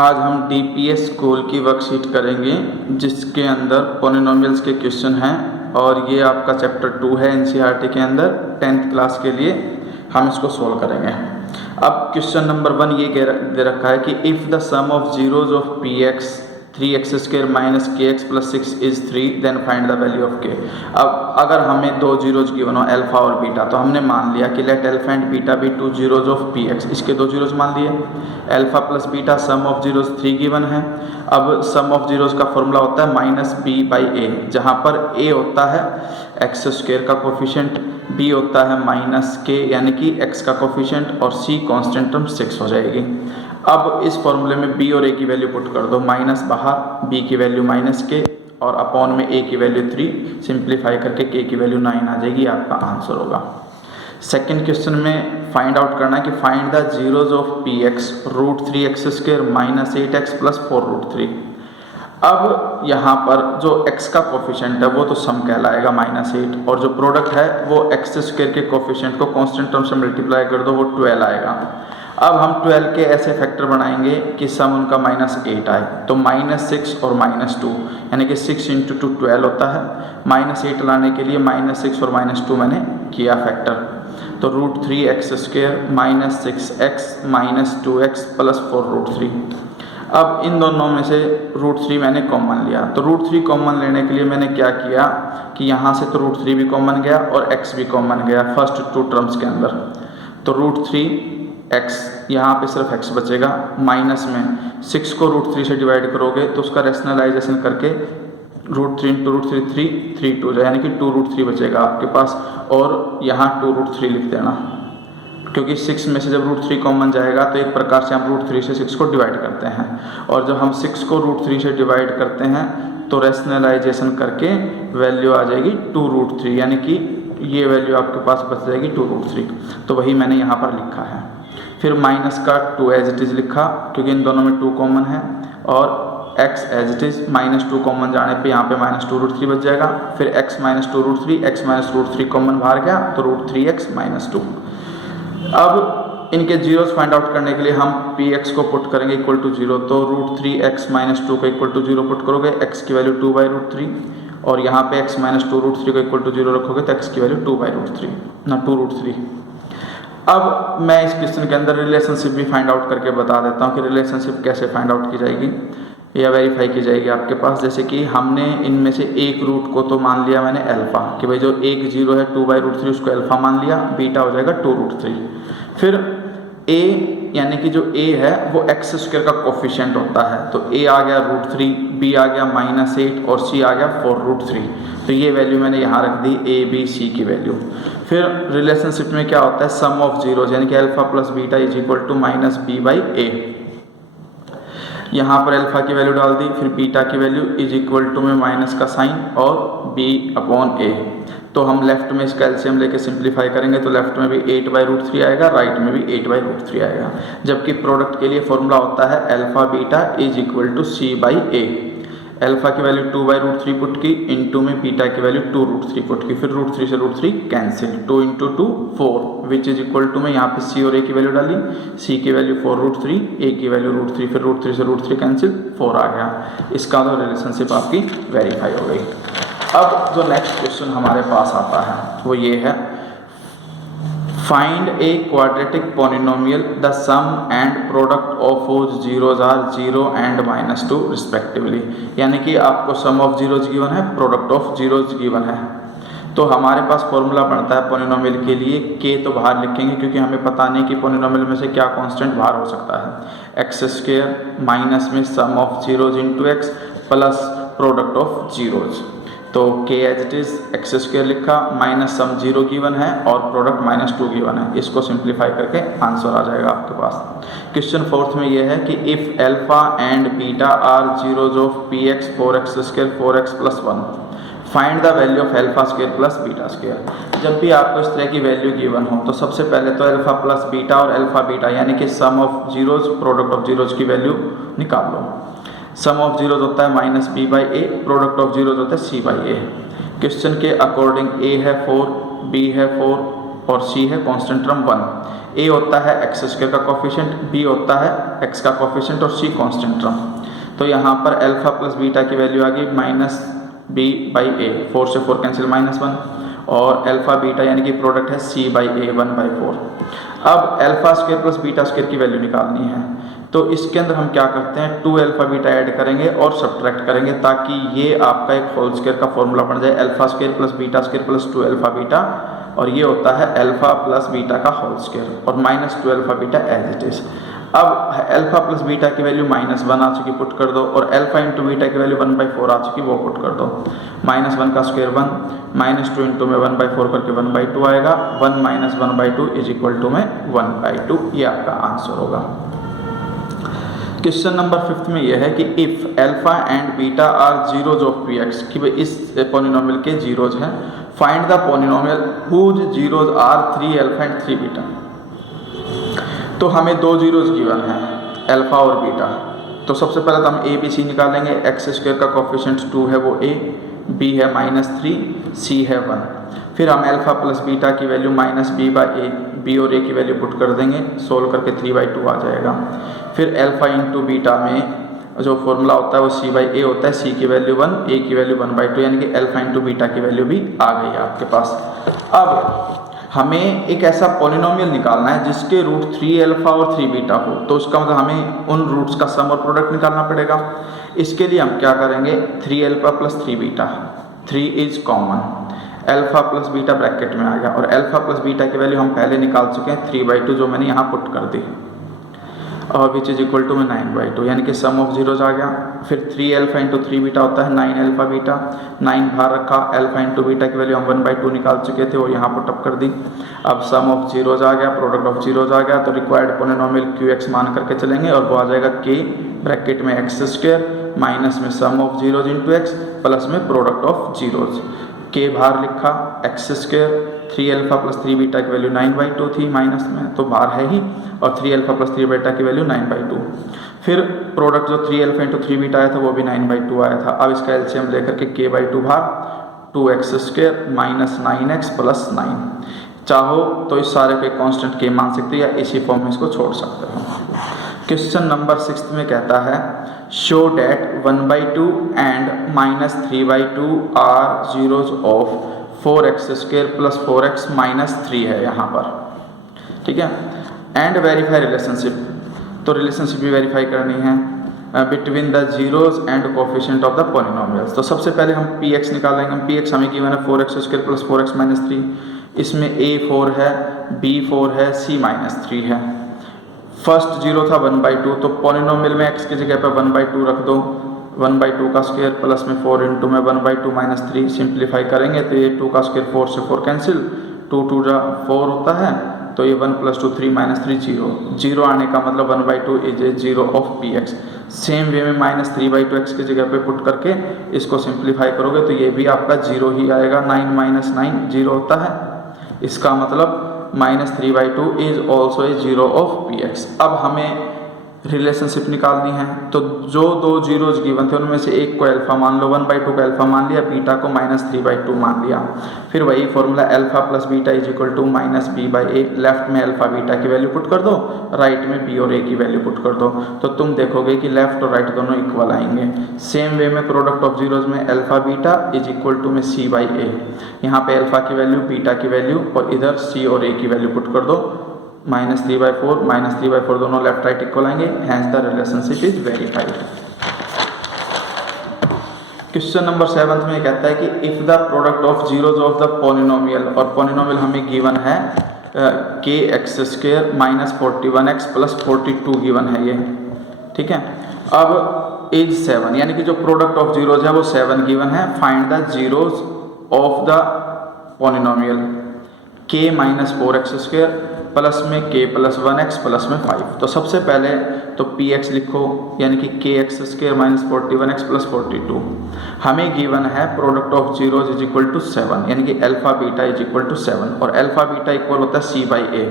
आज हम DPS school की वर्कशीट करेंगे जिसके अंदर पॉलिनोमियल्स के क्वेश्चन हैं और ये आपका चैप्टर 2 है एनसीईआरटी के अंदर 10th क्लास के लिए हम इसको सोल्व करेंगे। अब क्वेश्चन नंबर 1 ये दे रखा है कि if the sum of zeros of P X 3x² minus K X plus 6 is 3 then find the value of K. अब अगर हमें दो जीरोज गिवन हो अल्फा और बीटा, तो हमने मान लिया कि let alpha and beta be two zeros of P X, इसके दो जीरोज मान लिए। Alpha plus beta sum of zeros 3 given है। अब सम ऑफ जीरोज का फॉर्मूला होता है माइनस बी बाई ए, जहाँ पर ए होता है x² का कोफिशिएंट, b होता है माइनस के यानी कि x का कोफिशिएंट और c कांस्टेंट टर्म 6 हो जाएगी। अब इस फॉर्मूले में b और a की वैल्यू पुट कर दो, माइनस बाहर, b की वैल्यू माइनस के और अपॉन में a की वैल्यू 3, सिंप्लीफाई करके k की वैल्यू 9 आ जाएगी, आपका आंसर होगा। सेकेंड क्वेश्चन में फाइंड आउट करना है कि find the zeros of P X √3x² minus 8x plus 4√3। अब यहाँ पर जो x का कोफिशिएंट है वो तो सम कहलाएगा -8 और जो प्रोडक्ट है वो x² के कोफिशिएंट को कांस्टेंट टर्म से मल्टीप्लाई कर दो, वो 12 आएगा। अब हम 12 के ऐसे फैक्टर बनाएंगे कि सम उनका -8 आए, तो -6 और -2 यानी कि 6 × 2 12 होता है। -8 लाने के लिए -6 और -2 मैंने किया फैक्टर, तो √3x² minus 6x minus 2x plus 4√3। अब इन दोनों में से √3 मैंने कॉमन लिया, तो √3 कॉमन लेने के लिए मैंने क्या किया कि यहाँ से तो √3 भी कॉमन गया और x भी कॉमन गया फर्स्ट 2 टर्म्स के अंदर, तो √3x यहाँ पे सिर्फ x बचेगा। माइनस में 6 को √3 से डिवाइड करोगे तो उसका रैशनलाइजेशन करके √3 × √3 3 2 यानी कि 2√3 बचेगा आपके पास, और यहाँ 2√3 लिख देना, क्योंकि 6 में से जब √3 कॉमन जाएगा तो एक प्रकार से हम √3 से 6 को डिवाइड करते हैं, और जब हम 6 को √3 से डिवाइड करते हैं तो रैशनलाइजेशन करके वैल्यू आ जाएगी 2√3, यानी कि ये वैल्यू आपके पास बच जाएगी 2√3, तो वही मैंने यहाँ पर लिखा है। फिर माइनस का 2 एज इट इज़ लिखा क्योंकि इन दोनों में 2 कॉमन है, और x as it is -2 common जाने पे यहाँ पे -2√3 बच जाएगा। फिर x -2√3, x -√3 कॉमन बाहर गया तो √3x -2। अब इनके जीरोस फाइंड आउट करने के लिए हम px को पुट करेंगे इक्वल टू 0, तो √3x -2 को इक्वल टू 0 पुट करोगे, x की वैल्यू 2/√3, और यहाँ पे x -2√3 को इक्वल टू 0 रखोगे तो x की वैल्यू 2/√3। अब मैं इस क्वेश्चन के अंदर रिलेशनशिप भी फाइंड आउट करके बता देता हूँ कि रिलेशनशिप कैसे फाइंड आउट की जाएगी या वेरीफाई की जाएगी आपके पास। जैसे कि हमने इनमें से एक रूट को तो मान लिया मैंने अल्फा, कि भाई जो एक जीरो है 2/√3 उसको अल्फा मान लिया, बीटा हो जाएगा 2√3। फिर a यानी कि जो a है वो x² का कोफिशिएंट होता है, तो a आ गया √3, b आ गया -8 और c आ गया 4√3, तो ये वैल्यू मैंने यहाँ रख दी a b c की वैल्यू। फिर रिलेशनशिप में क्या होता है, सम ऑफ जीरोज यानी कि alpha plus beta is equal to -b/a। यहाँ पर अल्फा की वैल्यू डाल दी, फिर बीटा की वैल्यू इज इक्वल टू में माइनस का साइन और b/a। तो हम लेफ्ट में इसका एलसीएम लेके सिंप्लीफाई करेंगे तो लेफ्ट में भी 8/√3 आएगा, राइट में भी 8/√3 आएगा। जबकि प्रोडक्ट के लिए फॉर्मूला होता है alpha beta is equal to c/a। Alpha की वैल्यू 2/√3 पुट की, इनटू में बीटा की वैल्यू 2√3 पुट की, फिर √3 से √3 cancel, 2 × 2 4 which is equal to में यहाँ पे c और a की वैल्यू डाली, c की वैल्यू 4√3, a की वैल्यू √3, फिर √3 से √3 कैंसिल 4 आ गया। इसका तो रिलेशनशिप आपकी वेरीफाई हो गई। अब जो नेक्स्ट क्वेश्चन हमारे पास आता है वो ये है, find a quadratic polynomial the sum and product of whose zeros are 0 and -2 respectively. यानी कि आपको सम ऑफ जीरोज गिवन है, प्रोडक्ट ऑफ जीरोज गिवन है, तो हमारे पास फॉर्मूला बनता है पॉलिनोमियल के लिए k तो बाहर लिखेंगे क्योंकि हमें पता नहीं कि पॉलिनोमियल में से क्या कांस्टेंट बाहर हो सकता है। x² माइनस में sum of zeros into x plus product of zeros, तो k as it is x² लिखा, माइनस सम 0 गिवन है और प्रोडक्ट -2 गिवन है, इसको सिंप्लीफाई करके आंसर आ जाएगा आपके पास। क्वेश्चन 4 में यह है कि if alpha and beta are zeros of px 4x² 4x + 1 find the value of α² plus β²। जब भी आपको इस तरह की वैल्यू गिवन हो तो सबसे पहले तो अल्फा प्लस बीटा और अल्फा बीटा यानी कि sum of zeros product of zeros की वैल्यू निकाल लो। सम ऑफ जीरोज होता है -b/a, प्रोडक्ट ऑफ जीरोज होता है c/a। क्वेश्चन के अकॉर्डिंग a है 4, b है 4 और सी है कांस्टेंट टर्म 1। ए होता है एक्स स्क्वायर का कोफिशिएंट, बी होता है एक्स का कोफिशिएंट और सी कांस्टेंट टर्म। तो यहाँ पर अल्फा प्लस बीटा की वैल्यू आ गई माइनस बी बाई ए, 4 से 4 कैंसिल -1, और अल्फा बीटा यानी कि प्रोडक्ट है सी बाई ए 1/4। अब alpha square plus beta square की वैल्यू निकालनी है, तो इसके अंदर हम क्या करते हैं 2 अल्फा बीटा ऐड करेंगे और सब्ट्रैक्ट करेंगे ताकि ये आपका एक होल स्क्वायर का फॉर्मूला बन जाए, alpha square plus beta square plus 2 alpha beta, और ये होता है अल्फा प्लस बीटा का होल स्क्वायर और -2 alpha beta as it is. अब अल्फा प्लस बीटा की वैल्यू -1 आ चुकी, पुट कर दो, और अल्फा इंटू बीटा की वैल्यू 1/4 आ चुकी, वो पुट कर दो। -1 का स्क्वायर 1, -2 इंटू में 1/4 करके 1/2 आएगा, 1 - 1/2 इज इक्वल टू में 1/2, ये आपका आंसर होगा। क्वेश्चन नंबर 5 में यह है कि if alpha and beta are zeros of P x, कि भाई इस पोलिनोमियल के जीरोज हैं, find the polynomial whose zeros are 3 alpha and 3 beta. तो हमें दो जीरोज गिवन है अल्फा और बीटा, तो सबसे पहले तो हम ए बी सी निकालेंगे। एक्स स्क्वायर का कोफिशिएंट 2 है वो ए, बी है -3, सी है 1। फिर हम अल्फा प्लस बीटा की वैल्यू -b/a, बी और ए की वैल्यू पुट कर देंगे, सोल्व करके 3/2 आ जाएगा। फिर अल्फा इंटू बीटा में जो फॉर्मूला होता है वो c/a होता है, c की वैल्यू 1, a की वैल्यू 1/2, यानी कि अल्फा इंटू बीटा की वैल्यू भी आ गई आपके पास। अब हमें एक ऐसा पॉलिनोमियल निकालना है जिसके रूट 3 अल्फा और 3 बीटा हो, तो उसका मतलब हमें उन रूट्स का सम और प्रोडक्ट निकालना पड़ेगा। इसके लिए हम क्या करेंगे, 3 alpha plus 3 beta, 3 is common, alpha plus beta bracket में आ गया, और अल्फा प्लस बीटा की वैल्यू हम पहले निकाल चुके हैं 3/2, जो मैंने यहाँ पुट कर दी, और विच इज इक्वल टू में 9/2, यानी कि सम ऑफ जीरोज आ गया। फिर 3 अल्फा इंटू 3 बीटा होता है 9 अल्फा बीटा, 9 बाहर रखा, अल्फा इंटू बीटा की वैल्यू हम 1/2 निकाल चुके थे और यहाँ पुटअप कर दी। अब सम ऑफ जीरोज आ गया, प्रोडक्ट ऑफ जीरोज आ गया, तो रिक्वायर्ड पोलिनोमियल QX मान करके चलेंगे, और वो आ जाएगा K ब्रैकेट में x स्क्वायर माइनस में sum of zeros into x plus में प्रोडक्ट ऑफ जीरोज। K बाहर लिखा, x square, 3 alpha plus 3 beta की वैल्यू 9/2 थी माइनस में, तो बाहर है ही, और 3 अल्फा प्लस 3 बीटा की वैल्यू 9/2। फिर प्रोडक्ट जो 3 अल्फा इंटू 3 बीटा आया था वो भी 9/2 आया था। अब इसका एलसीएम लेकर के K/2 बाहर, 2x square minus 9x plus 9। चाहो तो इस सारे के कांस्टेंट K मान सकते हो या इसी फॉर्म में इसको छोड़ सकते हो। क्वेश्चन नंबर 6 में कहता है show that 1/2 and -3/2 are zeros of 4x square plus 4x minus 3 है यहाँ पर, ठीक है। एंड वेरीफाई रिलेशनशिप, तो रिलेशनशिप भी वेरीफाई करनी है between the zeros and coefficient of the polynomials. तो सबसे पहले हम px निकालेंगे। px हमें गिवन है 4x square plus 4x minus 3, इसमें a 4 है, b 4 है, c -3 है। फर्स्ट जीरो था 1/2, तो पॉलिनोमियल में x की जगह पर 1/2 रख दो, 1/2 का स्क्वायर प्लस में 4 इंटू में 1/2 माइनस 3, सिंप्लीफाई करेंगे तो ये 2 का स्क्वायर 4 से 4 कैंसिल, 2 2 4 होता है, तो ये 1 + 2 3 - 3 0, 0 आने का मतलब 1/2 is a zero of px। Same way में -3/2 x की जगह पे पुट करके इसको सिंप्लीफाई करोगे तो ये भी आपका 0 ही आएगा, 9 - 9 0 होता है, इसका मतलब -3/2 is also a zero of px। अब हमें रिलेशनशिप निकालनी है, तो जो दो जीरोज गिवन थे उनमें से एक को अल्फा मान लो, 1/2 को अल्फा मान लिया, बीटा को -3/2 मान लिया। फिर वही formula alpha plus beta is equal to -b/a, left में अल्फा बीटा की वैल्यू पुट कर दो, राइट में b और a की वैल्यू पुट कर दो, तो तुम देखोगे कि लेफ्ट और राइट दोनों इक्वल आएंगे। सेम वे में प्रोडक्ट ऑफ जीरोज में alpha beta is equal to में c/a, यहाँ पे अल्फा की वैल्यू, बीटा की वैल्यू और इधर c और a की वैल्यू पुट कर दो, -3/4 दोनों लेफ्ट राइट इक्वल आएंगे, hence the relationship is verified. Question number 7 में कहता है कि if the product of zeros of the polynomial, और पॉलिनोमियल हमें गिवन है kx square -41x plus 42 given है ये, ठीक है। अब इज 7, यानी कि जो प्रोडक्ट ऑफ जीरोज है वो 7 गिवन है। Find the zeros of the polynomial k -4x square plus में k + 1x प्लस में 5। तो सबसे पहले तो px लिखो, यानी कि kx स्क्वायर -41x प्लस 42। हमें गिवन है product of zeros is equal to 7, यानी कि alpha beta is equal to 7, और अल्फा बीटा इक्वल होता है c/a,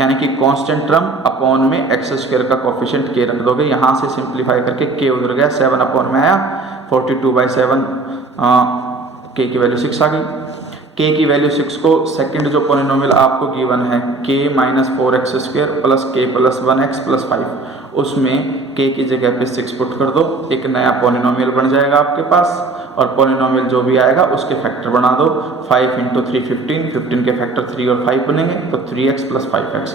यानी कि कांस्टेंट टर्म अपॉन में x स्क्वायर का कोफिशिएंट k रख दोगे, यहाँ से सिंप्लीफाई करके k उधर गया, 7 अपॉन में आया, 42/7 k की वैल्यू 6 आ गई। k की वैल्यू 6 को सेकंड जो पोलिनोमियल आपको गिवन है k minus 4x² plus k plus 1x plus 5, उसमें k की जगह पे 6 पुट कर दो, एक नया पोलिनोमियल बन जाएगा आपके पास, और पोलिनोमियल जो भी आएगा उसके फैक्टर बना दो। 5 × 3 15, 15 के फैक्टर 3 और 5 बनेंगे, तो 3x प्लस 5x,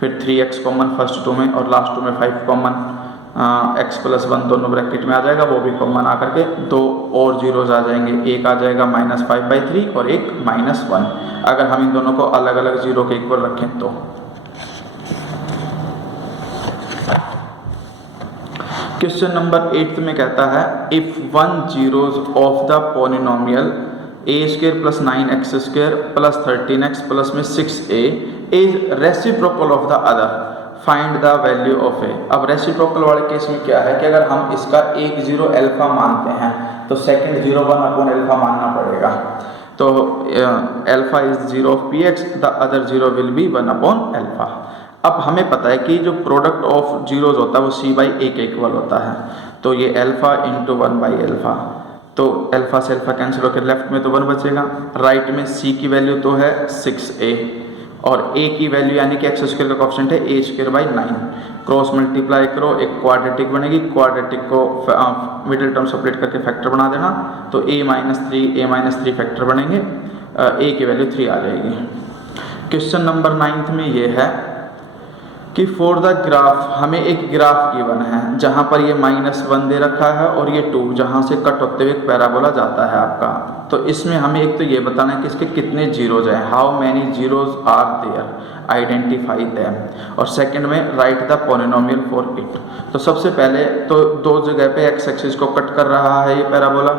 फिर 3x कॉमन फर्स्ट टू में और लास्ट टू में 5 कॉमन, x प्लस 1 दोनों ब्रैकेट में आ जाएगा, वो भी कॉमन आकर के 2 और जीरोज आ जाएंगे, एक आ जाएगा -5/3 और एक -1, अगर हम इन दोनों को अलग अलग जीरो के इक्वल रखें तो। क्वेश्चन नंबर 8 में कहता है if 1 zeros of the polynomial a² plus 9x² plus 13x plus में 6a is reciprocal of the other, find the value of A. अब रेसिप्रोकल वाले केस में क्या है कि अगर हम इसका एक जीरो अल्फा मानते हैं तो सेकंड जीरो 1/अल्फा मानना पड़ेगा, तो alpha is zero of px, the other zero will be 1/अल्फा। अब हमें पता है कि जो प्रोडक्ट ऑफ जीरोज होता है वो c/a के इक्वल होता है, तो ये अल्फा इंटू 1/अल्फा, तो अल्फा से अल्फा कैंसिल होकर लेफ्ट में तो 1 बचेगा, राइट में c की वैल्यू तो है 6a और a की वैल्यू यानी कि x² का कोएफिशिएंट है a²/9, क्रॉस मल्टीप्लाई करो, एक क्वाड्रेटिक बनेगी, क्वाड्रेटिक को मिडिल टर्म सेपरेट करके फैक्टर बना देना, तो a-3 फैक्टर बनेंगे, a की वैल्यू 3 आ जाएगी। क्वेश्चन नंबर 9 में ये है कि फॉर द ग्राफ, हमें एक ग्राफ गिवन है जहाँ पर ये -1 दे रखा है और ये 2, जहाँ से कट होते हुए एक पैराबोला जाता है आपका, तो इसमें हमें एक तो ये बताना है कि इसके कितने जीरोज हैं, how many zeros are there, identify them, और सेकंड में write the polynomial for it. तो सबसे पहले तो दो जगह पे x एक्सिस को कट कर रहा है ये पैराबोला,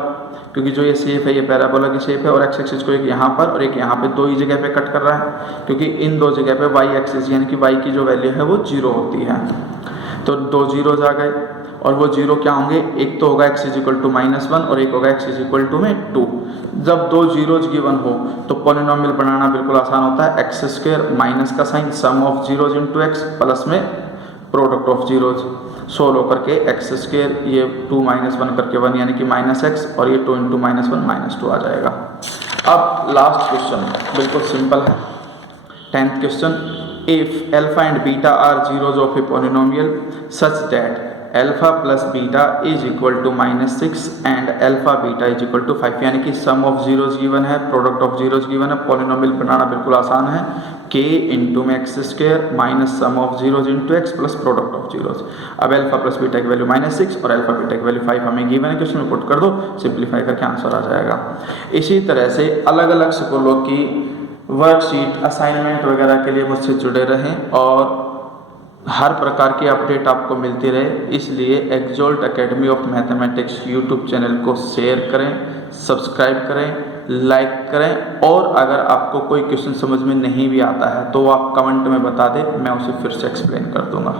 क्योंकि जो ये शेप है ये पैराबोला की शेप है, और x एक्सिस को एक यहाँ पर और एक यहाँ पे, दो ही जगह पे कट कर रहा है, क्योंकि इन दो जगह पे y एक्सिस यानी कि y की जो वैल्यू है वो 0 होती है, तो 2 जीरोज आ गए, और वो जीरो क्या होंगे, एक तो होगा x = -1 और एक होगा x = 2। जब दो जीरोज गिवन हो तो पोलिनोमियल बनाना बिल्कुल आसान होता है, x² माइनस का sign, sum of zeros into x plus में प्रोडक्ट ऑफ जीरोज, सोल्व होकर के x² ये 2 - 1 करके 1 यानी कि -x, और ये 2 × -1 -2 आ जाएगा। अब लास्ट क्वेश्चन बिल्कुल सिंपल है, 10th question, if alpha and beta are zeros of a polynomial such that alpha plus beta is equal to -6 and alpha beta is equal to 5, यानी कि सम ऑफ जीरोज गिवन है, product of zeros given है, polynomial बनाना बिल्कुल आसान है, k × x² minus sum of zeros into x plus product of zeros. अब alpha plus beta की वैल्यू -6 और अल्फा बीटा की वैल्यू 5 हमें गिवन है कि उसमें पुट कर दो, सिंप्लीफाई करके आंसर आ जाएगा। इसी तरह से अलग अलग स्कूलों की वर्कशीट, असाइनमेंट वगैरह के लिए मुझसे जुड़े रहें और हर प्रकार की अपडेट आपको मिलती रहे, इसलिए एक्सोल्ट academy of mathematics YouTube channel को शेयर करें, सब्सक्राइब करें, लाइक करें, और अगर आपको कोई क्वेश्चन समझ में नहीं भी आता है तो आप कमेंट में बता दें, मैं उसे फिर से एक्सप्लेन कर दूंगा।